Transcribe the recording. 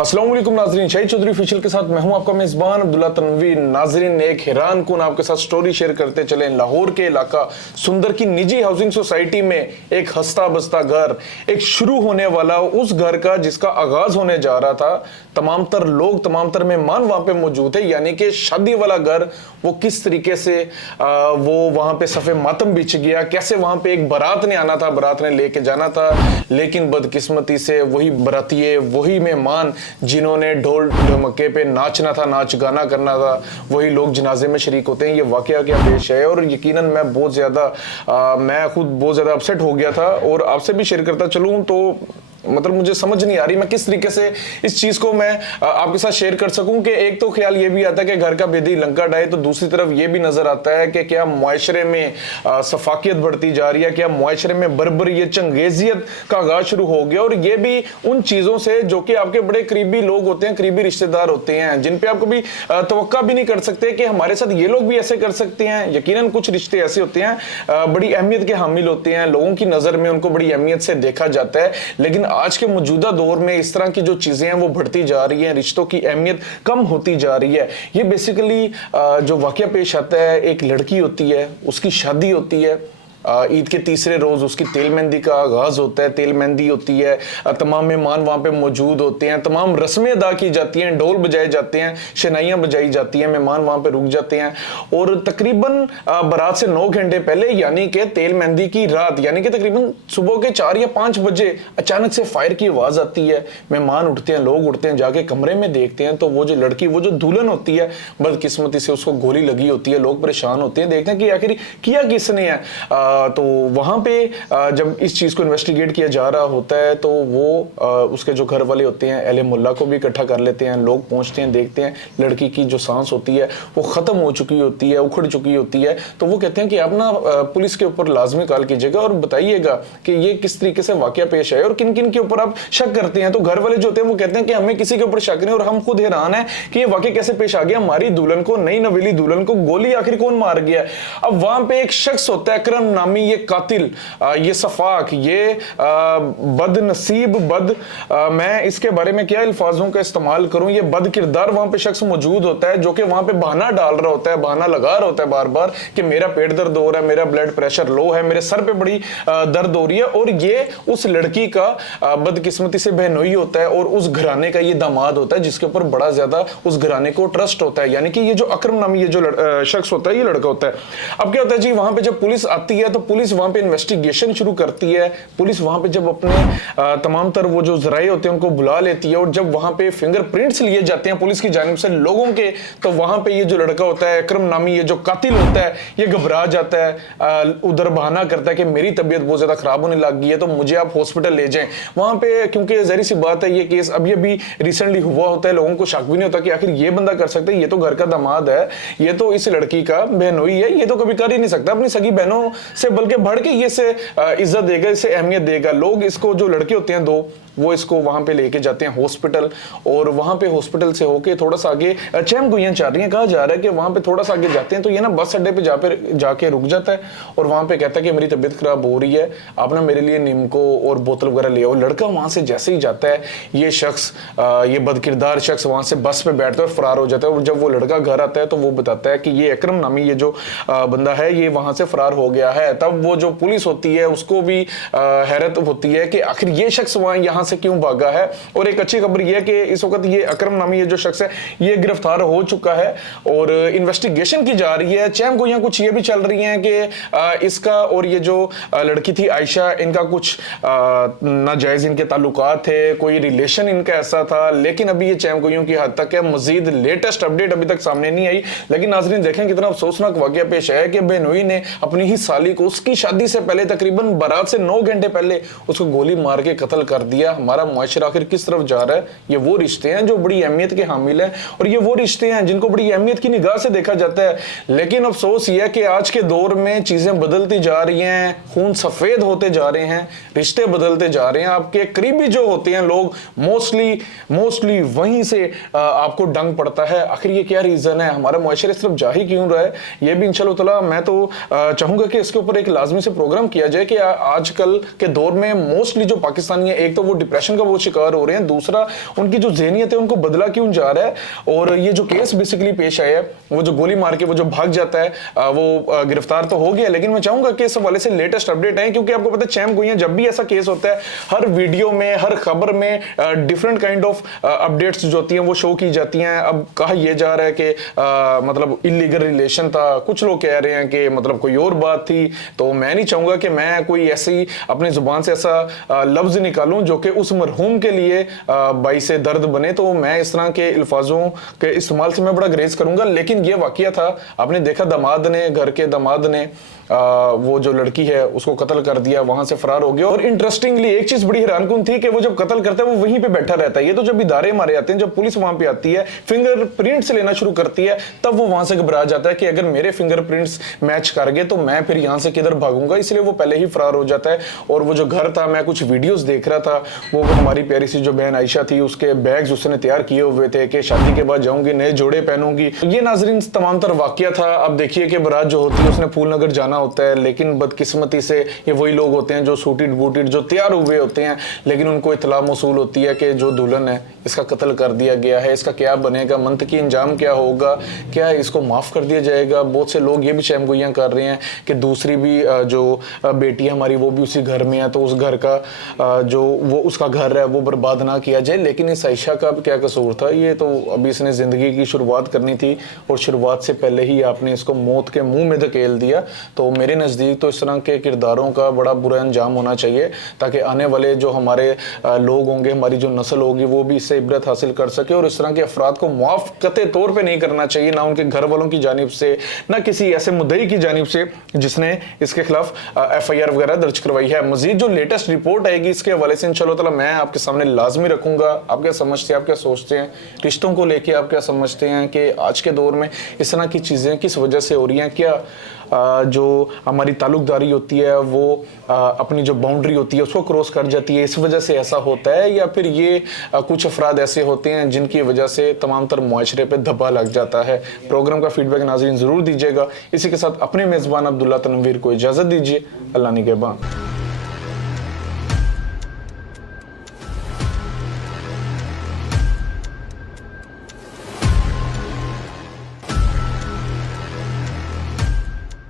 अस्सलाम वालेकुम नाजरीन, शाहिद चौधरी ऑफिशियल के साथ मैं हूं आपका मेजबान अब्दुल्ला तनवीर। नाजरीन, एक हैरान कुन आपके साथ स्टोरी शेयर करते चले। लाहौर के इलाका सुंदर की निजी हाउसिंग सोसाइटी में एक हंसता बसता घर, एक शुरू होने वाला उस घर का जिसका आगाज होने जा रहा था। तमाम तर लोग, तमाम तर मेहमान वहां पे मौजूद थे, यानी कि शादी वाला घर। वो किस तरीके से वो वहां पे सफे मातम बिछ गया, कैसे वहां पे एक बारात ने आना था, बारात ने लेके जाना था, लेकिन बदकिस्मती से वही बरातिये, वही मेहमान जिन्होंने ढोल ढमके पे नाचना था, नाच गाना करना था, वही लोग जनाजे में शरीक होते हैं। ये वाकया क्या पेश है, और यकीनन मैं बहुत ज्यादा मैं खुद बहुत ज्यादा अपसेट हो गया था, और आपसे भी शेयर करता चलूं तो मतलब मुझे समझ नहीं आ रही मैं किस तरीके से इस चीज को मैं आपके साथ शेयर कर सकूं। कि एक तो ख्याल ये भी आता है कि घर का बेदी लंका डाए, तो दूसरी तरफ ये भी नजर आता है कि क्या मुआशरे में सफाकियत बढ़ती जा रही है, क्या मुआशरे में बर्बरियत, चंगेजियत का आगाज शुरू हो गया। और ये भी उन चीजों से जो कि आपके बड़े करीबी लोग होते हैं, करीबी रिश्तेदार होते हैं, जिन पे आप कभी तवक्का भी नहीं कर सकते कि हमारे साथ ये लोग भी ऐसे कर सकते हैं। यकीनन कुछ रिश्ते ऐसे होते हैं बड़ी अहमियत के हामिल होते हैं, लोगों की नजर में उनको बड़ी अहमियत से देखा जाता है, लेकिन आज के मौजूदा दौर में इस तरह की जो चीजें हैं वो बढ़ती जा रही हैं, रिश्तों की अहमियत कम होती जा रही है। ये बेसिकली जो वाकया पेश आता है, एक लड़की होती है, उसकी शादी होती है, ईद के तीसरे रोज उसकी तेल मेहंदी का आगाज होता है, तेल मेहंदी होती है, तमाम मेहमान वहां पे मौजूद होते हैं, तमाम रस्में अदा की जाती हैं, ढोल बजाए जाते हैं, शनाइयां बजाई जाती हैं, मेहमान वहां पे रुक जाते हैं। और तकरीबन बारात से 9 घंटे पहले, यानी कि तेल मेहंदी की रात, यानी कि तकरीबन सुबह के 4 या 5 बजे अचानक से फायर की आवाज आती है। मेहमान उठते हैं, लोग उठते हैं, जाके कमरे में देखते हैं तो वो जो लड़की, वो जो दुल्हन होती है, बदकिस्मती से उसको गोली लगी होती है। लोग परेशान होते हैं, देखते हैं कि आखिर किया किसने है। तो वहां पे जब इस चीज को इन्वेस्टिगेट किया जा रहा होता है तो वो उसके जो घर वाले होते हैं, अहले मुल्ला को भी इकट्ठा कर लेते हैं। लोग पहुंचते हैं, देखते हैं लड़की की जो सांस होती है वो खत्म हो चुकी होती है, उखड़ चुकी होती है। तो वो कहते हैं कि आप ना पुलिस के ऊपर लाजमी कॉल कीजिएगा और बताइएगा कि ये किस तरीके से वाकया पेश है और किन किन के ऊपर आप शक करते हैं। तो घर वाले जो होते हैं वो कहते हैं कि हमें किसी के ऊपर शक नहीं, और हम खुद हैरान है कि ये वाकया कैसे पेश आ गया। हमारी दुल्हन को, नई नवेली दुल्हन को गोली आखिर कौन मार गया। अब वहां पे एक शख्स होता है, अकरम नामी, ये कातिल, ये सफाक, ये बदनसीब, मैं इसके बारे में क्या अल्फाजों का इस्तेमाल करूं, ये बद किरदार वहां पे शख्स मौजूद होता है जो कि वहां पे बहाना डाल रहा होता है, बहाना लगा रहा होता है बार बार कि मेरा पेट दर्द हो रहा है, मेरा ब्लड प्रेशर लो है, मेरे सर पे बड़ी दर्द हो रही है। और ये उस लड़की का बदकिस्मती से बहनोई होता है और उस घराने का ये दामाद होता है जिसके ऊपर बड़ा ज्यादा उस घराने को ट्रस्ट होता है। यानी कि ये जो अकरम नामी ये जो शख्स होता है, ये लड़का होता है। अब क्या होता है जी, वहां पे जब पुलिस आती है तो पुलिस वहां पे इन्वेस्टिगेशन शुरू करती है। पुलिस वहां पे जब अपने तमाम तर वो जो जराए होते हैं उनको बुला लेती है, और जब वहां पे फिंगरप्रिंट्स लिए जाते हैं पुलिस की जानिब से लोगों के, तो वहां पे ये जो लड़का होता है, अकरम नामी ये जो कातिल होता है, ये घबरा जाता है, उधर बहाना करता है कि मेरी तबीयत बहुत ज्यादा खराब होने लग गई है तो मुझे आप हॉस्पिटल ले जाएं। वहां पे क्योंकि जाहिर सी बात है ये केस अभी अभी रिसेंटली हुआ होता है, लोगों को शक भी नहीं होता कि आखिर ये बंदा कर सकता है, ये तो घर का दामाद है, ये तो इस लड़की का बहनोई है, ये तो कभी कर ही नहीं सकता अपनी सगी बहनों से, बल्कि बढ़ के ये से इज्जत देगा, इसे अहमियत देगा। लोग इसको, जो लड़के होते हैं दो, वो इसको वहां पे लेके जाते हैं हॉस्पिटल, और वहां पे हॉस्पिटल से होके थोड़ा सा आगे चहम गुइयां चल रही हैं। कहा जा रहा है कि वहां पे थोड़ा सा आगे जाते हैं तो ये ना बस अड्डे पे जाके रुक जाता है और वहां पे कहता है कि मेरी तबीयत खराब हो रही है, आप ना मेरे लिए नीमको और बोतल वगैरह ले आओ। लड़का वहां से जैसे ही जाता है, ये शख्स, ये बदकिरदार शख्स वहां से बस पे बैठता है और फरार हो जाता है। और जब वो लड़का घर आता है तो वो बताता है कि ये अकरम नामी ये जो बंदा है ये वहां से फरार हो गया है। तब वो जो पुलिस होती है उसको भी हैरत होती है कि आखिर ये शख्स वहां यहां से क्यों भागा है। और एक अच्छी खबर यह है कि इस वक्त ये अकरम नामी ये जो शख्स है ये गिरफ्तार हो चुका है और इन्वेस्टिगेशन की जा रही है। चैम गोइयां कुछ ये भी चल रही हैं कि इसका और ये जो लड़की थी आयशा, इनका कुछ नाजायज इनके ताल्लुकात थे, कोई रिलेशन इनका ऐसा था, लेकिन अभी ये चैम गोइयों की हद तक है। मजीद लेटेस्ट अपडेट अभी तक सामने नहीं आई, लेकिन नाजरीन देखें कितना अफसोसनाक वाकया पेश है कि बेनोई ने अपनी ही साली को उसकी शादी से पहले तकरीबन बारात से 9 घंटे पहले उसको गोली मार के कत्ल कर दिया। हमारा मुआशरा आखिर किस तरफ जा रहा है? ये वो रिश्ते हैं जो बड़ी अहमियत के हामिल हैं और ये वो रिश्ते हैं जिनको बड़ी अहमियत की निगाह से देखा जाता है। लेकिन अफसोस ये है कि आज के दौर में चीजें बदलती जा रही हैं, खून सफेद होते जा रहे हैं, रिश्ते बदलते जा रहे हैं। आपके करीबी जो होते हैं लोग मोस्टली वहीं से आपको डंग पड़ता है। आखिर ये क्या रीजन है? हमारा मुआशरा इस तरफ जा ही क्यों रहा है? ये भी इंशाल्लाह ताला मैं तो चाहूंगा कि इसके ऊपर एक लाजमी से प्रोग्राम किया जाए कि आजकल के दौर में मोस्टली जो पाकिस्तानी है, एक तो वो डिप्रेशन का वो शिकार हो रहे हैं, दूसरा उनकी जो ज़हनियत है उनको बदला क्यों जा रहा है। और ये जो केस बेसिकली पेश आया है, वो जो गोली मार के वो जो भाग जाता है वो गिरफ्तार तो हो गया, लेकिन मैं चाहूंगा कि इस हवाले से लेटेस्ट अपडेट आए, क्योंकि आपको पता है चैम गोइयां जब भी ऐसा केस होता है हर वीडियो में हर खबर में डिफरेंट काइंड ऑफ अपडेट्स जो होती हैं वो शो की जाती हैं। अब कहा यह जा रहा है कि मतलब इलीगल रिलेशन था, कुछ लोग कह रहे हैं कि मतलब कोई और बात थी। तो मैं नहीं चाहूंगा कि मैं कोई ऐसी अपनी जुबान से ऐसा लफ्ज निकालूं जो कि उस मरहूम के लिए बाइसे दर्द बने। तो मैं इस तरह के अल्फाजों के इस्तेमाल से मैं बड़ा ग्रेज करूंगा। लेकिन ये वाकया था, आपने देखा दामाद ने, घर के दामाद ने वो जो लड़की है उसको कत्ल कर दिया, वहां से फरार हो गया। और इंटरेस्टिंगली एक चीज बड़ी हैरानकुन थी कि वो जब कत्ल करता है वो वहीं पे बैठा रहता है। ये तो जब इदारे मारे जाते हैं, जब पुलिस वहां पे आती है, फिंगरप्रिंट्स लेना शुरू करती है, तब वो वहां से घबरा जाता है कि अगर मेरे फिंगरप्रिंट्स मैच कर गए तो मैं फिर यहां से किधर भागूंगा, इसलिए वो पहले ही फरार हो जाता है। और वो जो घर था, मैं कुछ वीडियोस देख रहा था, वो हमारी प्यारी सी जो बहन आयशा थी, उसके बैग्स उसने तैयार किए हुए थे कि शादी के बाद जाऊंगी, नए जोड़े पहनूंगी। ये नाजरीन तमाम तर वाकया था। अब देखिए कि बारात जो होती है उसने फूलनगर जाना होता है, लेकिन बदकिस्मती से ये वही लोग होते हैं जो सूटेड बूटेड जो तैयार हुए होते हैं, लेकिन उनको इतला मौसूल होती है कि जो दुल्हन है इसका कत्ल कर दिया गया है, इसका क्या बनेगा, मंतकी इंजाम क्या होगा, क्या इसको माफ कर दिया जाएगा। बहुत से लोग ये भी शहमगोइयां कर रहे हैं कि दूसरी भी जो बेटी है हमारी वो भी उसी घर में है, तो उस घर का जो वो उसका घर है वो बर्बाद ना किया जाए। लेकिन इस आयशा का क्या कसूर था? ये तो अभी इसने जिंदगी की शुरुआत करनी थी और शुरुआत से पहले ही आपने इसको मौत के मुंह में धकेल दिया। तो मेरे नज़दीक तो इस तरह के किरदारों का बड़ा बुरा अंजाम होना चाहिए, ताकि आने वाले जो हमारे लोग होंगे, हमारी जो नस्ल होगी, वो भी इससे इबरत हासिल कर सके। और इस तरह के अफराद को मुआफ कतई तौर पे नहीं करना चाहिए, ना उनके घर वालों की जानिब से, ना किसी ऐसे मुद्दई की जानिब से जिसने इसके खिलाफ FIR वगैरह दर्ज करवाई है। मजीद जो लेटेस्ट रिपोर्ट आएगी इसके हवाले से इंशाअल्लाह ताला मैं आपके सामने लाजमी रखूंगा। आप क्या समझते हैं, आप क्या सोचते हैं रिश्तों को लेके? आप क्या समझते हैं कि आज के दौर में इस तरह की चीज़ें किस वजह से हो रही हैं? क्या जो हमारी ताल्लुकदारी होती है वो अपनी जो बाउंड्री होती है उसको क्रॉस कर जाती है, इस वजह से ऐसा होता है? या फिर ये कुछ अफराद ऐसे होते हैं जिनकी वजह से तमाम तर मुआशरे पे धब्बा लग जाता है? प्रोग्राम का फीडबैक नाज़रीन ज़रूर दीजिएगा। इसी के साथ अपने मेज़बान अब्दुल्ला तनवीर को इजाज़त दीजिए। अल्लाह निगहबान।